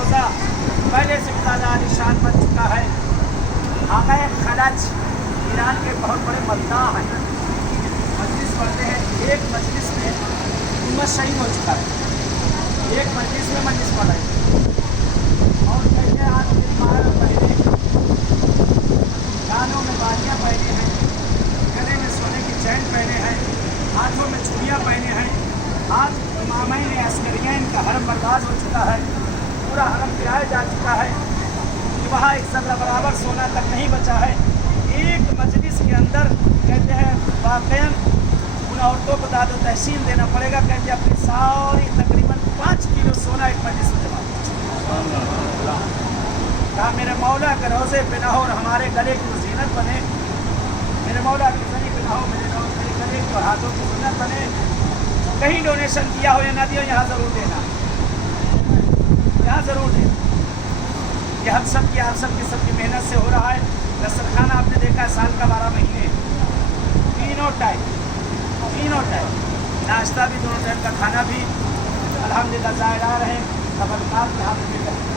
रोज़ा पहले से भी ज़्यादा आलिशान बन चुका है। आक़ा खलज ईरान के बहुत बड़े मल्लाह हैं, मजलिस पढ़ते हैं। एक मजलिस में उम्मत शहीद हो चुका है, एक मजलिस में मजलिस पढ़ रहे हैं। और कहते हैं आज मेरी माला पहने, कानों में बालियाँ पहने हैं, गले में सोने की चैन पहने हैं, हाथों में चूड़ियाँ पहने हैं। आज इमामैन अस्करियैन का हरम बर्बाद हो चुका है, पूरा हरम गिराया जा चुका है कि वहाँ एक ज़र्रा बराबर सोना तक नहीं बचा है। एक मजलिस के अंदर कहते हैं वाक़ईन उन औरतों को दाद तहसील देना पड़ेगा। कहते हैं अपनी सारी तकरीबन 5 किलो सोना एक मजलिस में जमा कहा मेरे मौला के रोज़े पे ना हो और हमारे गले की ज़ीनत बने, मेरे मौला की ज़नी पे ना हो, मेरे गले की और हाथों की ज़ीनत बने। कहीं डोनेशन किया हो या ना दिया, यहाँ ज़रूर देना, यहाँ ज़रूर देना। ये हम सब की, आप सब की मेहनत से हो रहा है। दस्तरखाना आपने देखा है साल का 12 महीने, तीनों टाइम नाश्ता भी, दोनों टाइम का खाना भी अल्हम्दुलिल्लाह ज़ाहिर आ रहे हैं। तबरकात के हाथ में